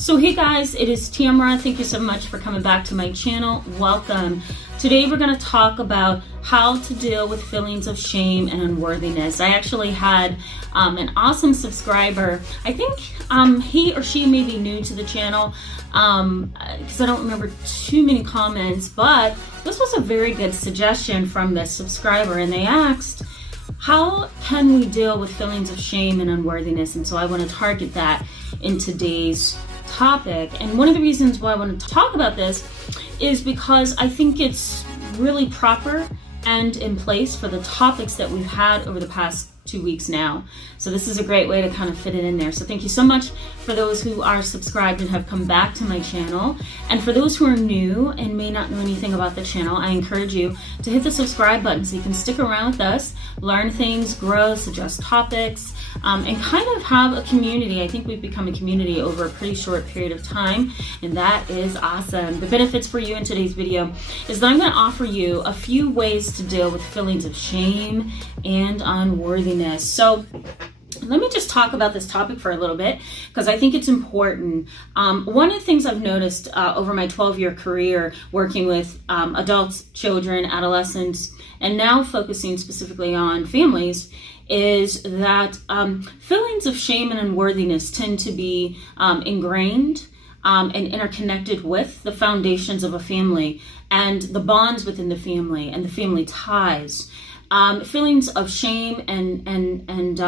So hey guys, it is Tamara. Thank you so much for coming back to my channel. Welcome. Today we're going to talk about how to deal with feelings of shame and unworthiness. I actually had an awesome subscriber. I think he or she may be new to the channel because I don't remember too many comments, but this was a very good suggestion from this subscriber, and they asked, how can we deal with feelings of shame and unworthiness? And so I want to target that in today's topic. And one of the reasons why I want to talk about this is because I think it's really proper and in place for the topics that we've had over the past 2 weeks now. So this is a great way to kind of fit it in there. So thank you so much for those who are subscribed and have come back to my channel. And for those who are new and may not know anything about the channel, I encourage you to hit the subscribe button so you can stick around with us, learn things, grow, suggest topics, and kind of have a community. I think we've become a community over a pretty short period of time, and that is awesome. The benefits for you in today's video is that I'm going to offer you a few ways to deal with feelings of shame and unworthiness. So let me just talk about this topic for a little bit because I think it's important. One of the things I've noticed over my 12-year career working with adults, children, adolescents, and now focusing specifically on families is that feelings of shame and unworthiness tend to be ingrained and interconnected with the foundations of a family and the bonds within the family and the family ties. Feelings of shame and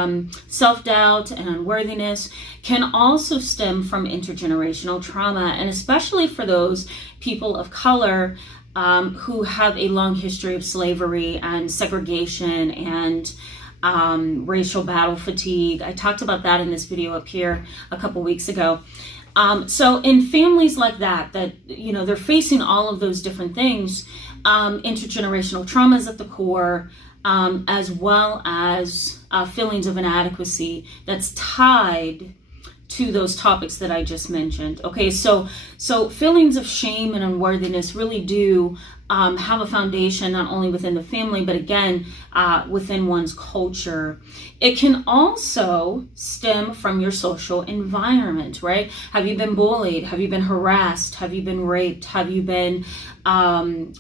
self-doubt and unworthiness can also stem from intergenerational trauma, and especially for those people of color who have a long history of slavery and segregation and racial battle fatigue. I talked about that in this video up here a couple weeks ago. So in families like that, you know, they're facing all of those different things, intergenerational trauma is at the core, as well as feelings of inadequacy that's tied to those topics that I just mentioned. Okay, so feelings of shame and unworthiness really do have a foundation not only within the family, but again, within one's culture. It can also stem from your social environment, right? Have you been bullied? Have you been harassed? Have you been raped? Have you been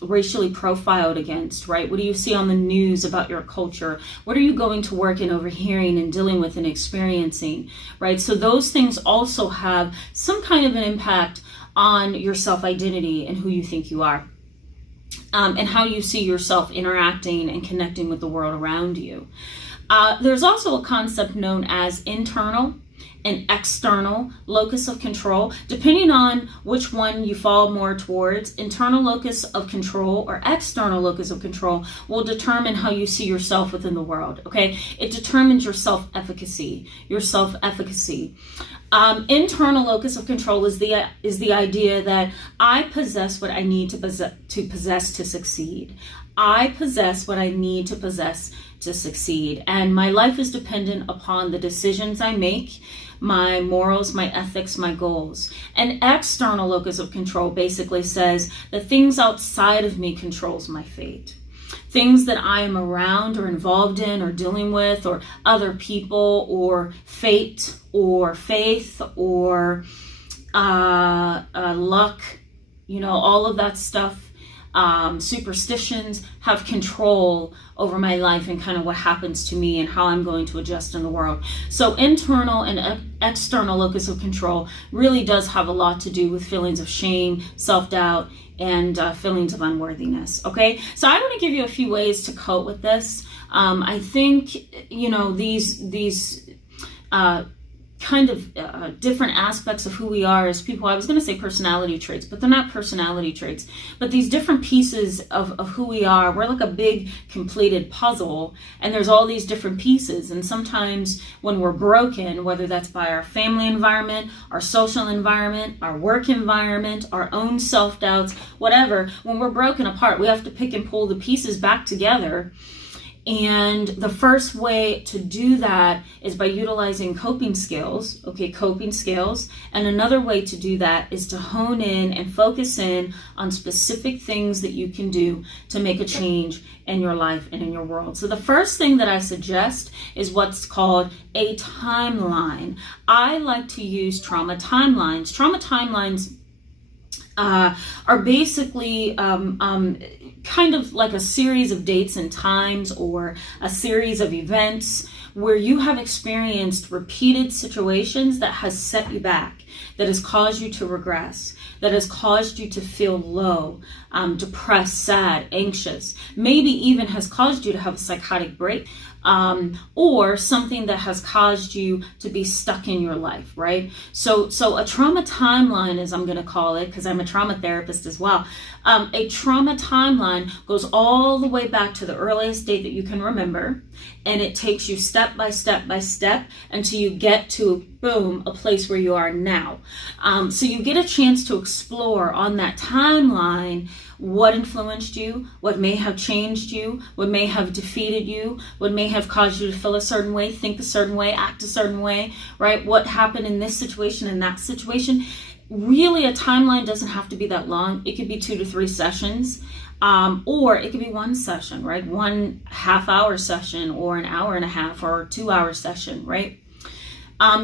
racially profiled against, right? What do you see on the news about your culture? What are you going to work and overhearing and dealing with and experiencing, right? So those things also have some kind of an impact on your self-identity and who you think you are. And how you see yourself interacting and connecting with the world around you. There's also a concept known as internal and external locus of control. Depending on which one you fall more towards, internal locus of control or external locus of control will determine how you see yourself within the world, okay? It determines your self-efficacy, internal locus of control is the idea that I possess what I need to possess to succeed. I possess what I need to possess to succeed. And my life is dependent upon the decisions I make, my morals, my ethics, my goals. An external locus of control basically says that things outside of me controls my fate. Things that I am around or involved in or dealing with, or other people or fate or faith or luck, you know, all of that stuff, superstitions have control over my life and kind of what happens to me and how I'm going to adjust in the world. So internal and external locus of control really does have a lot to do with feelings of shame, self-doubt, and feelings of unworthiness. Okay, so I want to give you a few ways to cope with this. I think, you know, these kind of different aspects of who we are as people. I was going to say personality traits, but they're not personality traits. But these different pieces of who we are, we're like a big completed puzzle, and there's all these different pieces. And sometimes when we're broken, whether that's by our family environment, our social environment, our work environment, our own self-doubts, whatever, when we're broken apart, we have to pick and pull the pieces back together And the first way to do that is by utilizing coping skills, coping skills. And another way to do that is to hone in and focus in on specific things that you can do to make a change in your life and in your world. So the first thing that I suggest is what's called a timeline. I like to use trauma timelines. Trauma timelines are basically kind of like a series of dates and times, or a series of events where you have experienced repeated situations that has set you back, that has caused you to regress, that has caused you to feel low, depressed, sad, anxious, maybe even has caused you to have a psychotic break, or something that has caused you to be stuck in your life, right? So a trauma timeline, as I'm going to call it, because I'm a trauma therapist as well, a trauma timeline goes all the way back to the earliest date that you can remember, and it takes you step by step by step until you get to, boom, a place where you are now. So you get a chance to explore on that timeline what influenced you, what may have changed you, what may have defeated you, what may have caused you to feel a certain way, think a certain way, act a certain way, right? What happened in this situation and that situation. Really, a timeline doesn't have to be that long. It could be 2 to 3 sessions, or it could be one session, right? 1.5 hour session, or an hour and a half, or 2 hour session, right?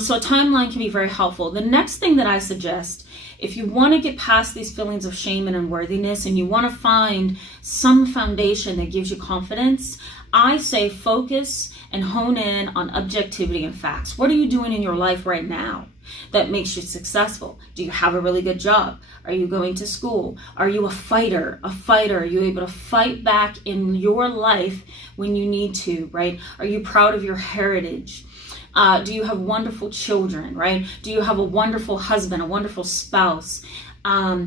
So a timeline can be very helpful. The next thing that I suggest, if you want to get past these feelings of shame and unworthiness, and you want to find some foundation that gives you confidence, I say focus and hone in on objectivity and facts. What are you doing in your life right now that makes you successful? Do you have a really good job? Are you going to school? Are you a fighter? Are you able to fight back in your life when you need to, right? Are you proud of your heritage? Do you have wonderful children, right? Do you have a wonderful husband, a wonderful spouse? Are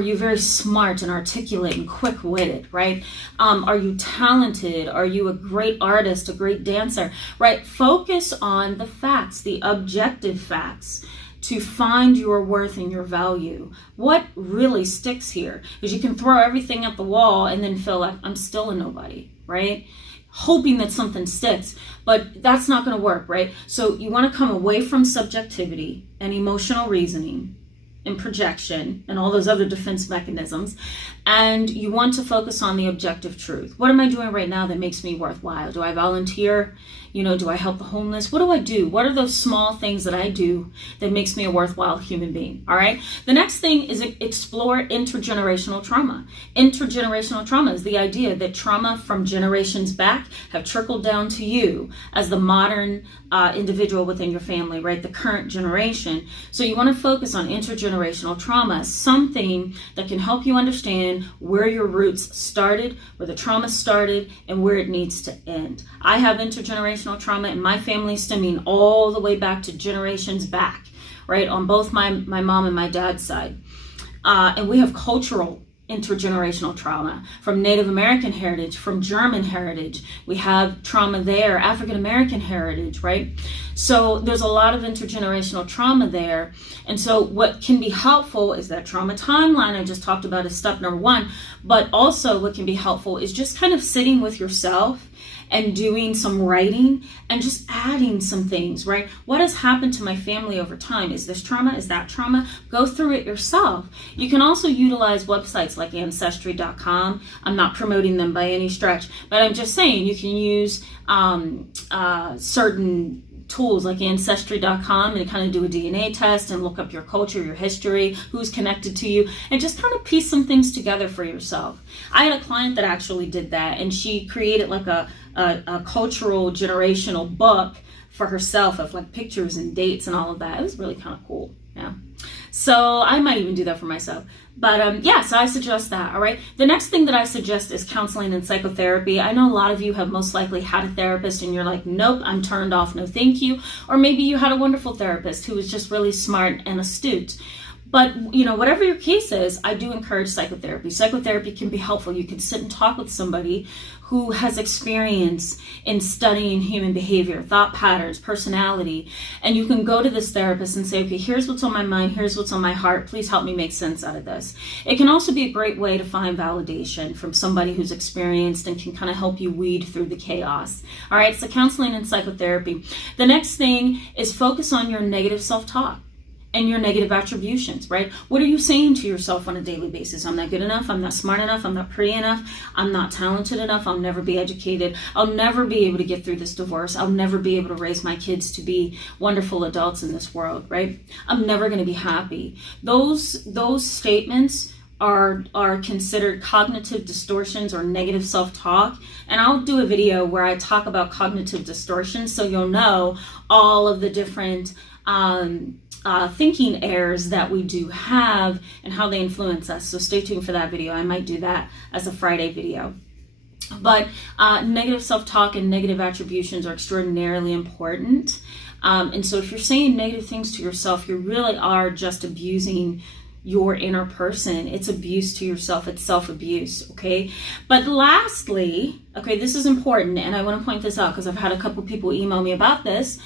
you very smart and articulate and quick-witted, right? Are you talented? Are you a great artist, a great dancer, right? Focus on the facts, the objective facts, to find your worth and your value. What really sticks here? Because you can throw everything at the wall and then feel like, I'm still a nobody, right? Hoping that something sticks, but that's not going to work, right? So you want to come away from subjectivity and emotional reasoning and projection and all those other defense mechanisms, and you want to focus on the objective truth. What am I doing right now that makes me worthwhile? Do I volunteer? Do I help the homeless? What do I do? What are those small things that I do that makes me a worthwhile human being? All right. The next thing is explore intergenerational trauma. Intergenerational trauma is the idea that trauma from generations back have trickled down to you as the modern individual within your family, right? The current generation. So you want to focus on intergenerational trauma, something that can help you understand where your roots started, where the trauma started, and where it needs to end. I have intergenerational trauma in my family stemming all the way back to generations back, right? On both my mom and my dad's side. And we have cultural intergenerational trauma from Native American heritage, from German heritage. We have trauma there, African American heritage, right? So there's a lot of intergenerational trauma there. And so what can be helpful is that trauma timeline I just talked about is step number 1. But also what can be helpful is just kind of sitting with yourself and doing some writing and just adding some things, right? What has happened to my family over time? Is this trauma? Is that trauma? Go through it yourself. You can also utilize websites like Ancestry.com. I'm not promoting them by any stretch, but I'm just saying you can use certain tools like Ancestry.com and kind of do a DNA test and look up your culture, your history, who's connected to you, and just kind of piece some things together for yourself. I had a client that actually did that, and she created like a cultural generational book for herself of like pictures and dates and all of that. It was really kind of cool. Yeah. So I might even do that for myself. But so I suggest that, all right? The next thing that I suggest is counseling and psychotherapy. I know a lot of you have most likely had a therapist and you're like, nope, I'm turned off, no thank you. Or maybe you had a wonderful therapist who was just really smart and astute. But, whatever your case is, I do encourage psychotherapy. Psychotherapy can be helpful. You can sit and talk with somebody who has experience in studying human behavior, thought patterns, personality, and you can go to this therapist and say, okay, here's what's on my mind, here's what's on my heart, please help me make sense out of this. It can also be a great way to find validation from somebody who's experienced and can kind of help you weed through the chaos. All right, so counseling and psychotherapy. The next thing is focus on your negative self-talk and your negative attributions, right? What are you saying to yourself on a daily basis? I'm not good enough. I'm not smart enough. I'm not pretty enough. I'm not talented enough. I'll never be educated. I'll never be able to get through this divorce. I'll never be able to raise my kids to be wonderful adults in this world, right? I'm never going to be happy. Those statements are considered cognitive distortions or negative self-talk. And I'll do a video where I talk about cognitive distortions so you'll know all of the different thinking errors that we do have and how they influence us. So stay tuned for that video. I might do that as a Friday video. But negative self-talk and negative attributions are extraordinarily important. And so if you're saying negative things to yourself, you really are just abusing your inner person. It's abuse to yourself. It's self-abuse, okay? But lastly, okay, this is important, and I want to point this out because I've had a couple people email me about this.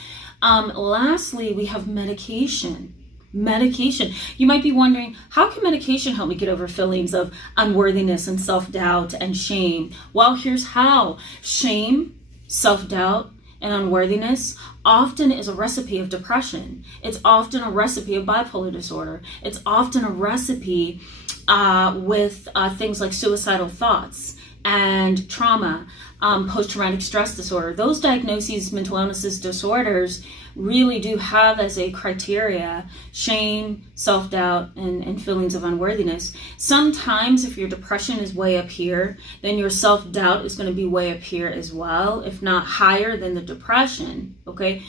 Lastly, we have medication. Medication. You might be wondering, how can medication help me get over feelings of unworthiness and self-doubt and shame? Well, here's how. Shame, self-doubt, and unworthiness often is a recipe of depression. It's often a recipe of bipolar disorder. It's often a recipe with things like suicidal thoughts and trauma, post-traumatic stress disorder. Those diagnoses, mental illnesses, disorders really do have as a criteria shame, self-doubt, and feelings of unworthiness. Sometimes if your depression is way up here, then your self-doubt is going to be way up here as well, if not higher than the depression, okay?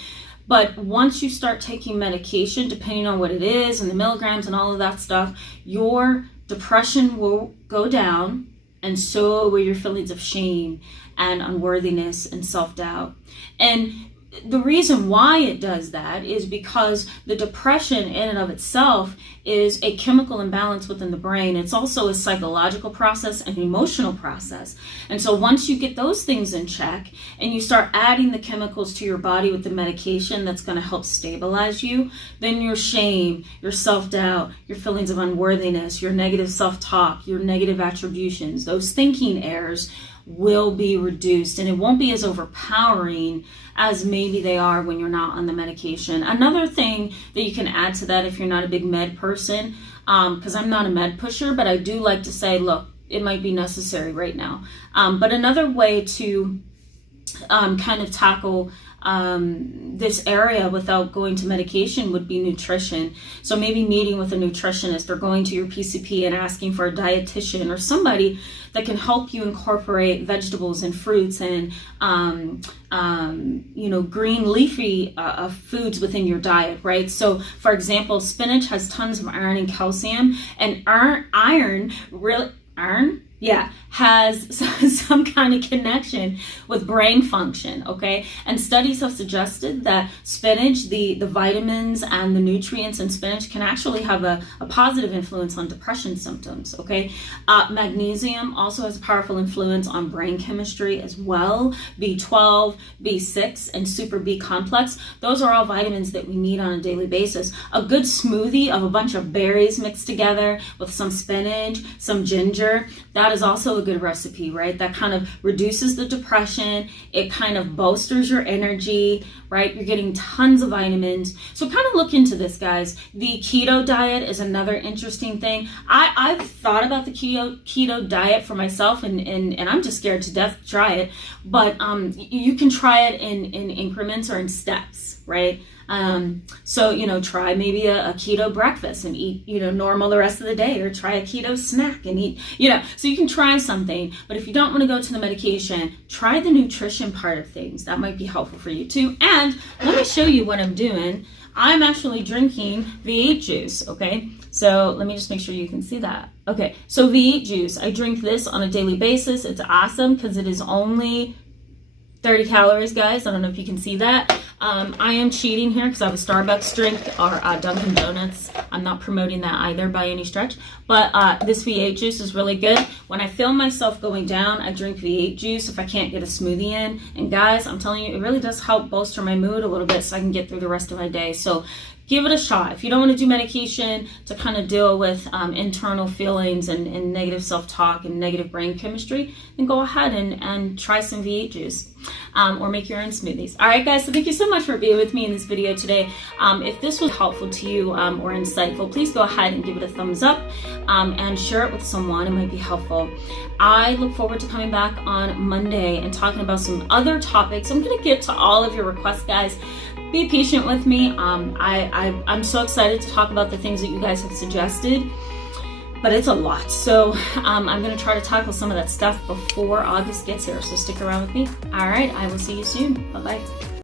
But once you start taking medication, depending on what it is and the milligrams and all of that stuff, your depression will go down, and so will your feelings of shame and unworthiness and self-doubt. And the reason why it does that is because the depression in and of itself is a chemical imbalance within the brain. It's also a psychological process and emotional process. And so once you get those things in check and you start adding the chemicals to your body with the medication that's going to help stabilize you, then your shame, your self-doubt, your feelings of unworthiness, your negative self-talk, your negative attributions, those thinking errors will be reduced, and it won't be as overpowering as maybe they are when you're not on the medication. Another thing that you can add to that if you're not a big med person, because I'm not a med pusher, but I do like to say, look, it might be necessary right now. But another way to kind of tackle this area without going to medication would be nutrition. So maybe meeting with a nutritionist or going to your PCP and asking for a dietitian or somebody that can help you incorporate vegetables and fruits and green leafy foods within your diet, right? So for example, spinach has tons of iron and calcium, and iron has some kind of connection with brain function, okay? And studies have suggested that spinach, the vitamins and the nutrients in spinach can actually have a positive influence on depression symptoms, okay? Magnesium also has a powerful influence on brain chemistry as well. B12, B6, and super B complex. Those are all vitamins that we need on a daily basis. A good smoothie of a bunch of berries mixed together with some spinach, some ginger, that is also a good recipe, right? That kind of reduces the depression. It kind of bolsters your energy, right? You're getting tons of vitamins. So kind of look into this, guys. The keto diet is another interesting thing. I've thought about the keto diet for myself, and I'm just scared to death to try it. But you can try it in increments or in steps, right? So, try maybe a keto breakfast and eat, normal the rest of the day, or try a keto snack and eat, so you can try something. But if you don't want to go to the medication, try the nutrition part of things. That might be helpful for you too. And let me show you what I'm doing. I'm actually drinking V8 juice, okay? So let me just make sure you can see that. Okay, so V8 juice, I drink this on a daily basis. It's awesome because it is only 30 calories, guys. I don't know if you can see that. I am cheating here because I have a Starbucks drink or Dunkin' Donuts. I'm not promoting that either by any stretch. But this V8 juice is really good. When I feel myself going down, I drink V8 juice if I can't get a smoothie in. And guys, I'm telling you, it really does help bolster my mood a little bit so I can get through the rest of my day. So give it a shot. If you don't want to do medication to kind of deal with internal feelings and negative self-talk and negative brain chemistry, then go ahead and try some V8 juice or make your own smoothies. All right, guys, so thank you so much for being with me in this video today. If this was helpful to you or insightful, please go ahead and give it a thumbs up and share it with someone. It might be helpful. I look forward to coming back on Monday and talking about some other topics. I'm going to get to all of your requests, guys. Be patient with me. I'm so excited to talk about the things that you guys have suggested, but it's a lot. So I'm going to try to tackle some of that stuff before August gets here. So stick around with me. All right, I will see you soon. Bye-bye.